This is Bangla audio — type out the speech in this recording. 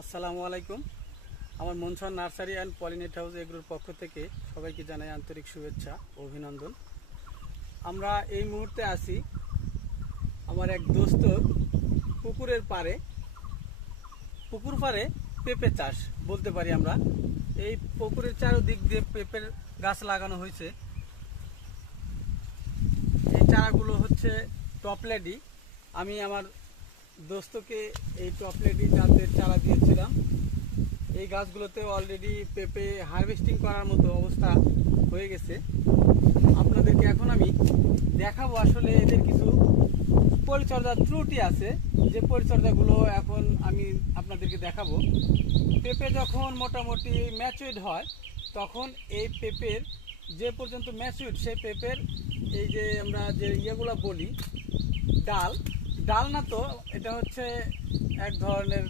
আসসালামু আলাইকুম। আমার monsoon nursery and pollinate house এগুলোর পক্ষ থেকে সবাইকে জানাই আন্তরিক শুভেচ্ছা ও অভিনন্দন। আমরা এই মুহূর্তে আছি আমার এক দোস্তর পুকুরের পাড়ে। পুকুর পাড়ে পেঁপে চাষ বলতে পারি আমরা। এই পুকুরের চারদিক দিয়ে পেঁপের গাছ লাগানো হয়েছে। এই চারাগুলো হচ্ছে টপলেডি। আমি আমার দোস্তকে এই টপলেডি জাতের চারা দিয়েছিলাম। এই গাছগুলোতে অলরেডি পেঁপে হারভেস্টিং করার মতো অবস্থা হয়ে গেছে। আপনাদেরকে এখন আমি দেখাবো আসলে এদের কিছু পরিচর্যার ত্রুটি আছে, যে পরিচর্যাগুলো এখন আমি আপনাদেরকে দেখাবো। পেঁপে যখন মোটামুটি ম্যাচুইড হয় তখন এই পেঁপের যে পর্যন্ত ম্যাচুইড, সেই পেঁপের এই যে আমরা যে ইয়েগুলো বলি ডাল, ডাল না তো এটা হচ্ছে এক ধরনের